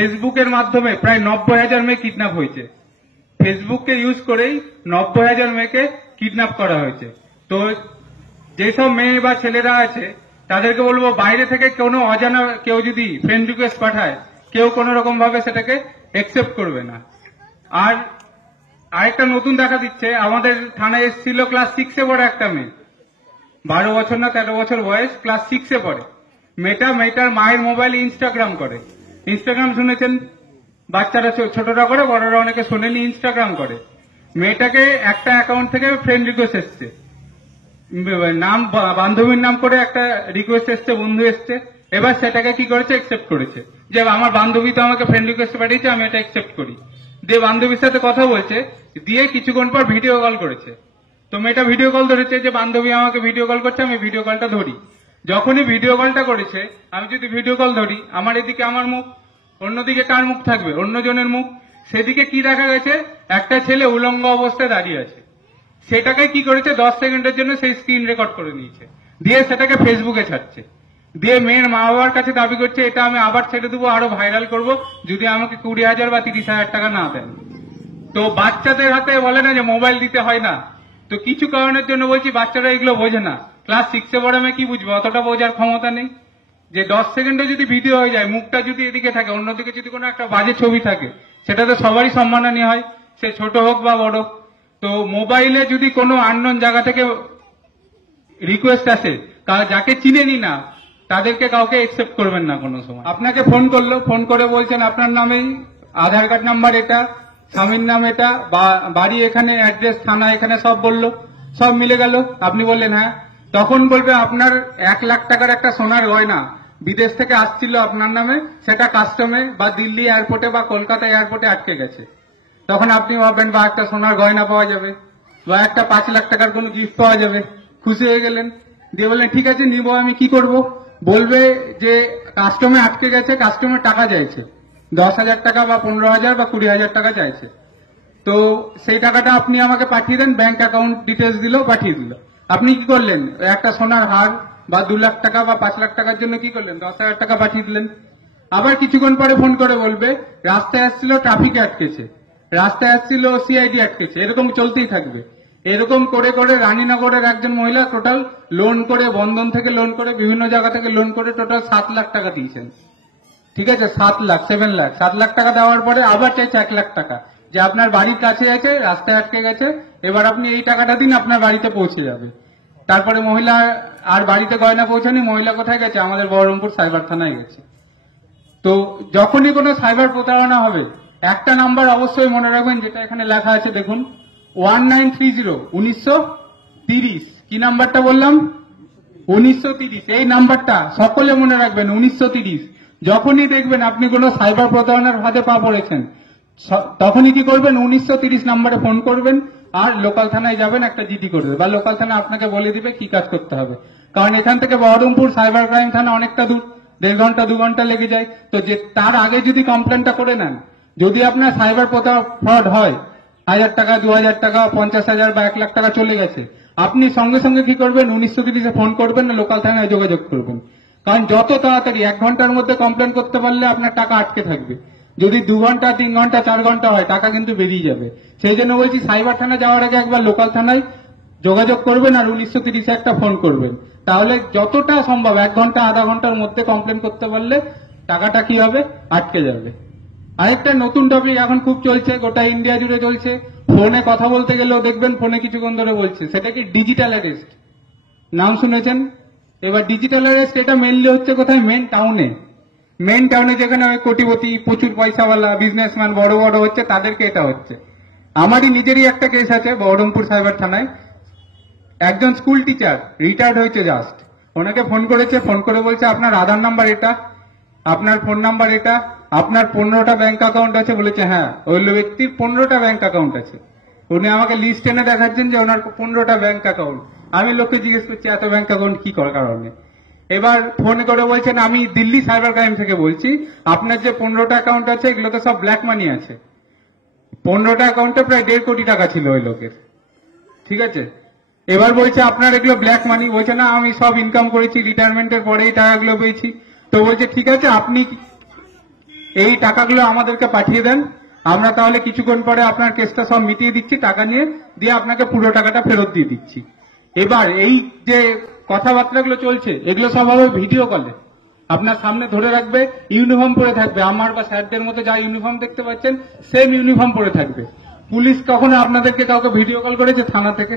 ফেসবুকের মাধ্যমে প্রায় 90,000 মেয়ে কিডন্যাপ হয়েছে। ফেসবুককে ইউজ করেই 90,000 মেয়েকে কিডন্যাপ করা হয়েছে। তো যেসব মেয়ে বা ছেলেরা আছে তাদেরকে বলবো, বাইরে থেকে কোনো অজানা কেউ যদি ফ্রেন্ড রিকোয়েস্ট পাঠায়, কেউ কোনো রকম ভাবে সেটাকে একসেপ্ট করবে না। আর আরেকটা নতুন দেখা দিচ্ছে, আমাদের থানায় এসেছিল ক্লাস 6-এ পড়ে একটা মেয়ে, 12 বছর না 13 বছর বয়স, ক্লাস 6-এ পড়ে। মেয়েটার মায়ের মোবাইলে ইনস্টাগ্রাম করে। ইনস্টাগ্রাম শুনেছেন, বাচ্চারা ছোটরা করে, বড়রা অনেকে শোনেনি, ইনস্টাগ্রাম করে। মেয়েটাকে একটা অ্যাকাউন্ট থেকে ফ্রেন্ড রিকোয়েস্ট এসছে, নাম বান্ধবীর নাম করে একটা রিকোয়েস্ট এসছে, বন্ধু এসছে। এবার সেটাকে কি করেছে, একসেপ্ট করেছে, যে আমার বান্ধবী তো আমাকে ফ্রেন্ড রিকোয়েস্ট পাঠিয়েছে, আমি এটা একসেপ্ট করি। দিয়ে বান্ধবীর সাথে কথা বলছে, দিয়ে কিছুক্ষণ পর ভিডিও কল করেছে। তো মেয়েটা ভিডিও কল ধরেছে, যে বান্ধবী আমাকে ভিডিও কল করছে, আমি ভিডিও কলটা ধরি। যখনই ভিডিও কলটা করেছে, আমি যদি ভিডিও কল ধরি, আমার এদিকে আমার মুখ, অন্যদিকে কার মুখ থাকবে, অন্যজনের মুখ। সেদিকে কি দেখা গেছে, একটা ছেলে উলঙ্গ অবস্থায় দাঁড়িয়ে আছে। সেটাকে কি করেছে, 10 সেকেন্ডের জন্য সেই স্ক্রিন রেকর্ড করে নিয়েছে, দিয়ে সেটাকে ফেসবুকে ছাড়ছে। দিয়ে মেয়ের মা বাবার কাছে দাবি করছে, এটা আমি আবার ছেড়ে দেবো, আরো ভাইরাল করব, যদি আমাকে 20,000 বা 30,000 টাকা না দেন। তো বাচ্চাদের হাতে বলে না যে মোবাইল দিতে হয় না, তো কিছু কারণের জন্য বলছি বাচ্চারা এগুলো বোঝে না। ক্লাস 6-এ পড়ে আমি কি বুঝবো, অতটা বোঝার ক্ষমতা নেই। যে 10 সেকেন্ডে যদি ভিডিও হয়ে যায়, মুখটা যদি এদিকে থাকে, অন্যদিকে যদি কোনো একটা বাজে ছবি থাকে, সেটা তো সবারই সম্মাননীয় হয়, সে ছোট হোক বা বড়। তো মোবাইলে যদি কোনো আননোন জায়গা থেকে রিকোয়েস্ট আসে, যাকে চিনেনি না, তাদেরকে কাউকে একসেপ্ট করবেন না কোনো সময়। আপনাকে ফোন করলো, ফোন করে বলছেন আপনার নামেই আধার কার্ড নাম্বার এটা, স্বামীর নাম এটা, বাড়ি এখানে, অ্যাড্রেস থানা এখানে, সব বললো, সব মিলে গেল। আপনি বললেন হ্যাঁ। তখন বলবে আপনার 1 লাখ টাকার একটা সোনার গয়না বিদেশ থেকে আসছিল আপনার নামে, সেটা কাস্টমে বা দিল্লি এয়ারপোর্টে বা কলকাতা এয়ারপোর্টে আটকে গেছে। তখন আপনি ভাববেন বা একটা সোনার গয়না পাওয়া যাবে, বা একটা 5 লাখ টাকার কোনো গিফট পাওয়া যাবে, খুশি হয়ে গেলেন। দিয়ে বললেন ঠিক আছে নিব, আমি কি করব? বলবে যে কাস্টমে আটকে গেছে, কাস্টমের টাকা চাইছে, 10,000 টাকা বা 15,000 বা 20,000 টাকা চাইছে। তো সেই টাকাটা আপনি আমাকে পাঠিয়ে দেন, ব্যাংক অ্যাকাউন্ট ডিটেলস দিল, পাঠিয়ে দিল। আপনি কি করলেন, একটা সোনার হার বা 2 লাখ টাকা বা 5 লাখ টাকার জন্য কি করলেন, 10,000 টাকা পাঠিয়ে দিলেন। আবার কিছুক্ষণ পরে ফোন করে বলবে রাস্তায় আসছিল, ট্রাফিকে আটকেছে, রাস্তায় আসছিল, সিআইডি আটকেছে, এরকম চলতেই থাকবে। এরকম করে করে রানীনগরের একজন মহিলা টোটাল লোন করে, বন্ধন থেকে লোন করে, বিভিন্ন জায়গা থেকে লোন করে টোটাল 7 লাখ টাকা দিয়েছেন। ঠিক আছে, 7 লাখ, 7 লাখ, 7 লাখ টাকা দেওয়ার পরে আবার চাইছে 1 লাখ টাকা, যে আপনার বাড়ির কাছে আছে, রাস্তায় আটকে গেছে, এবার আপনি এই টাকাটা দিন, আপনার বাড়িতে পৌঁছে যাবে। তারপরে মহিলা আর বাড়িতে গয়না পৌঁছানি, মহিলা কোথায় গেছে, আমাদের বহরমপুর সাইবার থানায় গেছে। তো যখনই কোনো সাইবার প্রতারণা হবে, একটা নাম্বার অবশ্যই মনে রাখবেন, যেটা এখানে লেখা আছে দেখুন, 1930, 1930। কি নাম্বারটা বললাম, 1930। এই নাম্বারটা সকলে মনে রাখবেন, 1930। যখনই দেখবেন আপনি কোনো সাইবার প্রতারণার ফাঁদে পা পড়েছেন, তখনই কি করবেন, 1930 নাম্বারে ফোন করবেন, আর লোকাল থানায় যাবেন, একটা জিডি করবে, বা লোকাল থানা আপনাকে বলে দিবে কি কাজ করতে হবে। কারণ এখান থেকে বহরমপুর সাইবার ক্রাইম থানা অনেকটা দূর, 1.5 ঘন্টা 2 ঘন্টা লেগে যায়। তো যে তার আগে যদি কমপ্লেনটা করে নেন, যদি আপনার সাইবার ফ্রড হয়, 1000 টাকা, 2000 টাকা, 50,000 বা 1 লাখ টাকা চলে গেছে, আপনি সঙ্গে সঙ্গে কি করবেন, 1930-এ ফোন করবেন, না লোকাল থানায় যোগাযোগ করবেন। কারণ যত তাড়াতাড়ি, 1 ঘন্টার মধ্যে কমপ্লেন করতে পারলে আপনার টাকা আটকে থাকবে। যদি 2 ঘন্টা, 3 ঘন্টা, 4 ঘন্টা হয়, টাকা কিন্তু বেরিয়ে যাবে। সেই জন্য বলছি সাইবার থানা যাওয়ার আগে একবার লোকাল থানায় যোগাযোগ করবেন, আর 1930-এ একটা ফোন করবেন। তাহলে যতটা সম্ভব 1 ঘন্টা, আধা ঘন্টার মধ্যে কমপ্লেন করতে পারলে টাকাটা কি হবে, আটকে যাবে। আরেকটা নতুন টপিক এখন খুব চলছে, গোটা ইন্ডিয়া জুড়ে চলছে, ফোনে কথা বলতে গেলেও দেখবেন ফোনে কিছুক্ষণ ধরে বলছে, সেটা কি ডিজিটাল অ্যারেস্ট। নাম শুনেছেন? এবার ডিজিটাল অ্যারেস্ট এটা মেনলি হচ্ছে কোথায়, মেন টাউনে যেখানে কোটিপতি, প্রচুর পয়সাওয়ালা বিজনেসম্যান বড় বড় হচ্ছে, তাদেরকে এটা হচ্ছে। আমারই নিজেরই একটা কেস আছে বহরমপুর সাইবার থানায়। একজন স্কুল টিচার রিটায়ার্ড হয়েছে জাস্ট, ওনাকে ফোন করেছে, ফোন করে বলছে আপনার আধার নাম্বার এটা, আপনার ফোন নাম্বার এটা, আপনার 15টা ব্যাংক অ্যাকাউন্ট আছে। বলেছে হ্যাঁ, ওই ব্যক্তির 15টা ব্যাংক অ্যাকাউন্ট আছে। উনি আমাকে লিস্ট এনে দেখাচ্ছেন যে ওনার 15টা ব্যাংক অ্যাকাউন্ট। আমি লোককে জিজ্ঞেস করছি এত ব্যাংক অ্যাকাউন্ট কি করার কারণে। এবার ফোন করে বলছেন আমি দিল্লি সাইবার ক্রাইম থেকে বলছি, আপনার যে 15টা অ্যাকাউন্ট আছে এগুলোতে সব ব্ল্যাক মানি আছে। 15টা অ্যাকাউন্টে প্রায় 1.5 কোটি টাকা ছিল ওই লোকের। ঠিক আছে, এবার বলছে আপনার এগুলো ব্ল্যাক মানি। বলছে না, আমি সব ইনকাম করেছি, রিটায়ারমেন্টের পরে এই টাকাগুলো পেয়েছি। তো বলছে ঠিক আছে, আপনি এই টাকাগুলো আমাদেরকে পাঠিয়ে দেন, আমরা তাহলে কিছুক্ষণ পরে আপনার কেসটা সব মিটিয়ে দিচ্ছি, টাকা নিয়ে দিয়ে আপনাকে পুরো টাকাটা ফেরত দিয়ে দিচ্ছি। এবার এই যে কথাবার্তাগুলো চলছে এগুলো সব হবে ভিডিও কলে, আপনার সামনে ধরে রাখবে, ইউনিফর্ম পরে থাকবে, আমার বা স্যারদের মতো যা ইউনিফর্ম দেখতে পাচ্ছেন সেম ইউনিফর্ম পরে থাকবে। পুলিশ কখনো আপনাদেরকে কাউকে ভিডিও কল করেছে থানা থেকে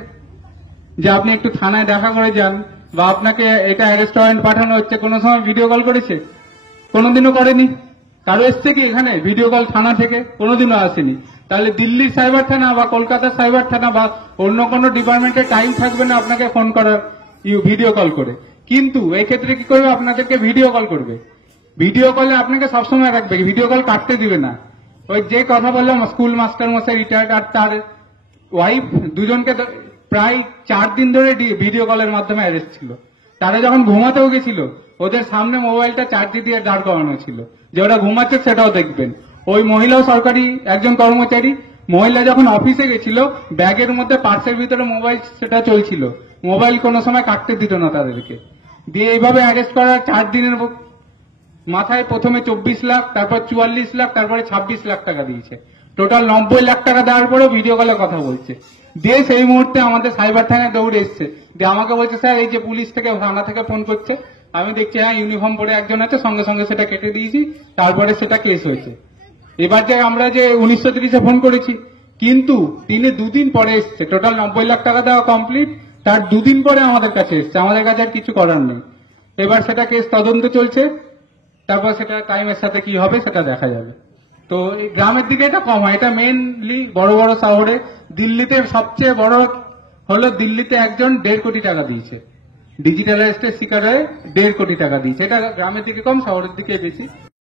যে আপনি একটু থানায় দেখা করে যান, বা আপনাকে এটা অ্যারেস্ট ওয়ারেন্ট পাঠানো হচ্ছে, কোনো সময় ভিডিও কল করেছে? কোনোদিনও করেনি। কারো এসছে কি এখানে ভিডিও কল থানা থেকে? কোনোদিনও আসেনি। তাহলে দিল্লির সাইবার থানা বা কলকাতার সাইবার থানা বা অন্য কোনো ডিপার্টমেন্টের টাইম থাকবে না আপনাকে ফোন করার ভিডিও কল করে। কিন্তু এই ক্ষেত্রে কি করবে, আপনাদেরকে ভিডিও কল করবে। ভিডিও কলে আপনাকে সবসময় রাখবে, ভিডিও কল কাটতে দিবে না। ওই যে কথা বললাম স্কুল মাস্টার মশাই রিটায়ার্ড আর তার ওয়াইফ দুজনকে প্রায় 4 দিন ধরে ভিডিও কলের মাধ্যমে অ্যারেস্ট ছিল। তারা যখন ঘুমাতেও গেছিল ওদের সামনে মোবাইলটা চার্জে দিয়ে দাঁড় করানো ছিল যে ওরা ঘুমাচ্ছে সেটাও দেখবেন। ওই মহিলাও সরকারি একজন কর্মচারী, মহিলা যখন অফিসে গেছিল ব্যাগের মধ্যে পার্সের ভিতরে মোবাইল সেটা চলছিল, মোবাইল কোনো সময় কাটতে দিত না তাদেরকে। দিয়ে এইভাবে অ্যারেস্ট করার 4 দিনের মাথায় প্রথমে 24 লাখ, তারপর 44 লাখ, তারপরে 26 লাখ টাকা দিয়েছে। টোটাল 90 লাখ টাকা দেওয়ার পরেও ভিডিও কলে কথা বলছে। দিয়ে সেই মুহূর্তে আমাদের সাইবার থানায় দৌড়ে এসছে, দিয়ে আমাকে বলছে স্যার এই যে পুলিশ থেকে থানা থেকে ফোন করছে। আমি দেখছি হ্যাঁ ইউনিফর্ম পরে একজন আছে, সঙ্গে সঙ্গে সেটা কেটে দিয়েছি, তারপরে সেটা কেস হয়েছে। এবার যে আমরা যে 1930 ফোন করেছি, কিন্তু তিনি 2 দিন পরে এসছে, টোটাল 90 লাখ টাকা দেওয়া কমপ্লিট, তার 2 দিন পরে আমাদের কাছে এসছে, আমাদের কাছে আর কিছু করার নেই। এবার সেটা কেস তদন্ত চলছে, তারপর সেটা টাইমের সাথে কি হবে সেটা দেখা যাবে। তো গ্রামের দিকে এটা কম হয়, এটা মেনলি বড় বড় শহরে। দিল্লিতে সবচেয়ে বড় হলো, দিল্লিতে একজন 1.5 কোটি টাকা দিয়েছে, ডিজিটাল অ্যারেস্টের শিকার হয়ে 1.5 কোটি টাকা দিয়েছে। এটা গ্রামের দিকে কম, শহরের দিকে বেশি।